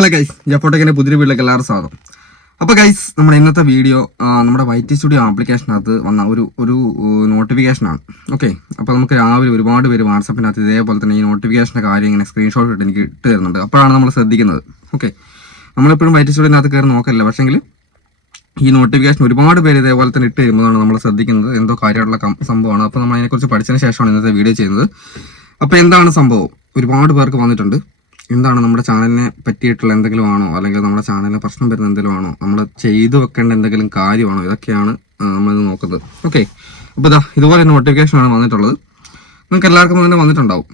Hello guys, ജപ്പോട്ടേക്കിന്റെ പുതിയ വീട്ടിലേക്ക് എല്ലാവരും സ്വാഗതം. അപ്പോൾ ഗൈസ്, നമ്മുടെ ഇന്നത്തെ വീഡിയോ നമ്മുടെ വൈറ്റി സ്റ്റുഡിയോ ആപ്ലിക്കേഷനകത്ത് വന്ന ഒരു നോട്ടിഫിക്കേഷനാണ്. ഓക്കെ, അപ്പോൾ നമുക്ക് രാവിലെ ഒരുപാട് പേര് വാട്സപ്പിനകത്ത് ഇതേപോലെ തന്നെ ഈ നോട്ടിഫിക്കേഷൻ്റെ കാര്യം ഇങ്ങനെ സ്ക്രീൻഷോട്ട് ഇട്ട് എനിക്ക് ഇട്ട് തരുന്നുണ്ട്. അപ്പോഴാണ് നമ്മൾ ശ്രദ്ധിക്കുന്നത്. ഓക്കെ, നമ്മളെപ്പോഴും വൈറ്റി സ്റ്റുഡിയോനകത്ത് കയറി നോക്കില്ല, പക്ഷേങ്കിൽ ഈ നോട്ടിഫിക്കേഷൻ ഒരുപാട് പേര് ഇതേപോലെ തന്നെ ഇട്ട് തരുമ്പോഴാണ് നമ്മൾ ശ്രദ്ധിക്കുന്നത് എന്തോ കാര്യമുള്ള സംഭവമാണ്. അപ്പോൾ നമ്മൾ അതിനെക്കുറിച്ച് പഠിച്ചതിന് ശേഷമാണ് ഇന്നത്തെ വീഡിയോ ചെയ്യുന്നത്. അപ്പോൾ എന്താണ് സംഭവം? ഒരുപാട് പേർക്ക് വന്നിട്ടുണ്ട്. എന്താണ് നമ്മുടെ ചാനലിനെ പറ്റിയിട്ടുള്ള എന്തെങ്കിലും ആണോ, അല്ലെങ്കിൽ നമ്മുടെ ചാനലിന് പ്രശ്നം വരുന്ന എന്തെങ്കിലും ആണോ, നമ്മൾ ചെയ്തു വെക്കേണ്ട എന്തെങ്കിലും കാര്യമാണോ, ഇതൊക്കെയാണ് നമ്മളിത് നോക്കുന്നത്. ഓക്കെ, അപ്പോൾ ഇതുപോലെ നോട്ടിഫിക്കേഷനാണ് വന്നിട്ടുള്ളത്. നിങ്ങൾക്ക് എല്ലാവർക്കും തന്നെ വന്നിട്ടുണ്ടാവും.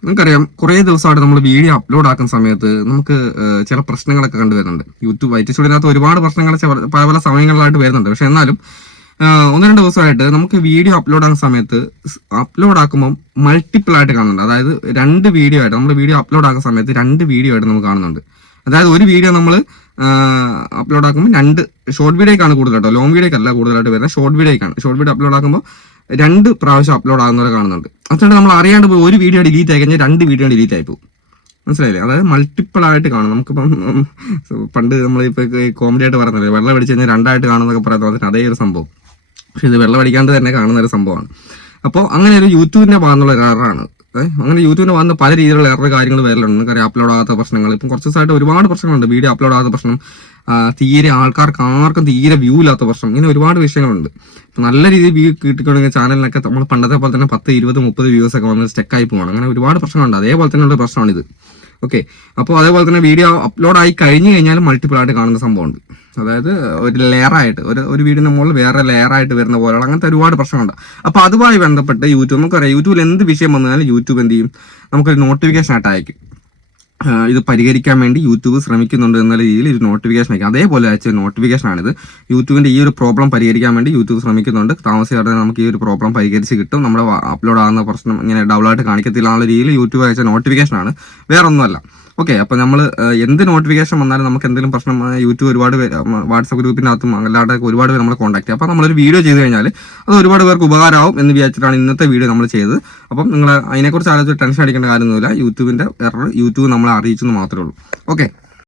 നിങ്ങൾക്കറിയാം, കുറേ ദിവസമായിട്ട് നമ്മൾ വീഡിയോ അപ്ലോഡ് ആക്കുന്ന സമയത്ത് നമുക്ക് ചില പ്രശ്നങ്ങളൊക്കെ കണ്ടുവരുന്നുണ്ട്. യൂട്യൂബ് വൈറ്റി സ്റ്റുഡിയോനകത്ത് ഒരുപാട് പ്രശ്നങ്ങൾ പല പല സമയങ്ങളിലായിട്ട് വരുന്നുണ്ട്. പക്ഷെ എന്നാലും 1-2 ദിവസമായിട്ട് നമുക്ക് വീഡിയോ അപ്ലോഡ് ആകുന്ന സമയത്ത് അപ്ലോഡ് ആക്കുമ്പോൾ മൾട്ടിപ്പിൾ ആയിട്ട് കാണുന്നുണ്ട്. അതായത് 2 വീഡിയോ ആയിട്ട് നമ്മൾ വീഡിയോ അപ്ലോഡ് ആക്കുന്ന സമയത്ത് 2 വീഡിയോ ആയിട്ട് നമുക്ക് കാണുന്നുണ്ട്. അതായത് ഒരു വീഡിയോ നമ്മൾ അപ്ലോഡ് ആക്കുമ്പോൾ 2 ഷോർട്ട് വീഡിയോക്കാണ് കൂടുതലായിട്ടോ, ലോങ് വീഡിയോക്കല്ല കൂടുതലായിട്ട് വരുന്നത്, ഷോർട്ട് വീഡിയോക്കാണ്. ഷോർട്ട് വീഡിയോ അപ്ലോഡ് ആക്കുമ്പോൾ 2 പ്രാവശ്യം അപ്ലോഡ് ആകുന്നവരെ കാണുന്നുണ്ട്. അതുകൊണ്ട് നമ്മൾ അറിയാണ്ട് പോയി ഒരു വീഡിയോ ഡിലീറ്റ് ആയി കഴിഞ്ഞാൽ 2 വീഡിയോ ഡിലീറ്റ് ആയി പോകും. മനസ്സിലായില്ലേ? അതായത് മൾട്ടിപ്പിൾ ആയിട്ട് കാണും. നമുക്കിപ്പം പണ്ട് നമ്മളിപ്പോൾ കോമഡി ആയിട്ട് പറയുന്നത് വെള്ളം അടിച്ച് കഴിഞ്ഞാൽ 2 ആയിട്ട് കാണുന്നതൊക്കെ പറയുന്നത് അതേ ഒരു സംഭവം. പക്ഷെ ഇത് വെള്ളം അടിക്കാണ്ട് തന്നെ കാണുന്ന ഒരു സംഭവമാണ്. അപ്പോൾ അങ്ങനെ ഒരു യൂട്യൂബിന്റെ ഭാഗത്തുള്ള ഒരു എററാണ്. അങ്ങനെ യൂട്യൂബിന്റെ ഭാഗത്ത് പല രീതിയിലുള്ള എറർ കാര്യങ്ങൾ വരലുണ്ട്. നിങ്ങൾക്കറിയാം, അപ്ലോഡ് ആകാത്ത പ്രശ്നങ്ങൾ. ഇപ്പം കുറച്ച് ദിവസമായിട്ട് ഒരുപാട് പ്രശ്നങ്ങളുണ്ട്. വീഡിയോ അപ്ലോഡ് ആകാത്ത പ്രശ്നം, തീരെ ആർക്കും തീരെ വ്യൂ ഇല്ലാത്ത പ്രശ്നം, ഇങ്ങനെ ഒരുപാട് വിഷയങ്ങളുണ്ട്. ഇപ്പം നല്ല രീതിയിൽ വ്യൂ കിട്ടിക്കൊണ്ടെങ്കിൽ ചാനലിനൊക്കെ നമ്മൾ പണ്ടത്തെ പോലെ തന്നെ 10, 20, 30 വ്യൂസ് ഒക്കെ വന്ന് സ്റ്റക്കായി പോകണം. അങ്ങനെ ഒരുപാട് പ്രശ്നങ്ങളുണ്ട്. അതേപോലെ തന്നെയുള്ള പ്രശ്നമാണിത്. ഓക്കെ, അപ്പോൾ അതേപോലെ തന്നെ വീഡിയോ അപ്ലോഡ് ആയി കഴിഞ്ഞ് കഴിഞ്ഞാൽ മൾട്ടിപ്പിൾ ആയിട്ട് കാണുന്ന സംഭവമുണ്ട്. അതായത് ഒരു ലെയറായിട്ട് ഒരു വീഡിയോയുടെ മുകളിൽ വേറെ ലെയറായിട്ട് വരുന്ന പോലെയുള്ള അങ്ങനത്തെ ഒരുപാട് പ്രശ്നമുണ്ട്. അപ്പോൾ അതുമായി ബന്ധപ്പെട്ട് യൂട്യൂബ്, നമുക്കറിയാം, യൂട്യൂബിൽ എന്ത് വിഷയം വന്നാലും യൂട്യൂബ് എന്ത് ചെയ്യും, നമുക്കൊരു നോട്ടിഫിക്കേഷൻ ആയിട്ട് അയക്കും. ഇത് പരിഹരിക്കാൻ വേണ്ടി യൂട്യൂബ് ശ്രമിക്കുന്നുണ്ട് എന്നുള്ള രീതിയിൽ ഒരു നോട്ടിഫിക്കേഷൻ അയക്കും. അതേപോലെ അയച്ച നോട്ടിഫിക്കേഷനാണിത്. യൂട്യൂബിന്റെ ഈ ഒരു പ്രോബ്ലം പരിഹരിക്കാൻ വേണ്ടി യൂട്യൂബ് ശ്രമിക്കുന്നുണ്ട്. താമസിയാതെ നമുക്ക് ഈ ഒരു പ്രോബ്ലം പരിഹരിച്ച് കിട്ടും. നമ്മുടെ അപ്ലോഡ് ആകുന്ന പ്രശ്നം ഇങ്ങനെ ഡൗളായിട്ട് കാണിക്കത്തില്ല എന്നുള്ള രീതിയിൽ യൂട്യൂബ് അയച്ച നോട്ടിഫിക്കേഷനാണ്, വേറെ ഒന്നുമല്ല. ഓക്കെ, അപ്പോൾ നമ്മൾ എന്ത് നോട്ടിഫിക്കേഷൻ വന്നാലും നമുക്ക് എന്തെങ്കിലും പ്രശ്നം യൂട്യൂബ് ഒരുപാട് പേര് വാട്സപ്പ് ഗ്രൂപ്പിനകത്തും അല്ലാതെ ഒരുപാട് പേര് നമ്മളെ കോൺടാക്ട് ചെയ്യും. അപ്പോൾ നമ്മളൊരു വീഡിയോ ചെയ്ത് കഴിഞ്ഞാൽ അത് ഒരുപാട് പേർക്ക് ഉപകാരമാവും എന്ന് വിചാരിച്ചിട്ടാണ് ഇന്നത്തെ വീഡിയോ നമ്മൾ ചെയ്തത്. അപ്പം നിങ്ങൾ അതിനെക്കുറിച്ച് ആലോചിച്ച് ടെൻഷൻ അടിക്കേണ്ട കാര്യമൊന്നുമില്ല. യൂട്യൂബിന്റെ എറർ യൂട്യൂബ് നമ്മളെ അറിയിച്ചെന്ന് മാത്രമേ ഉള്ളൂ. ഓക്കെ.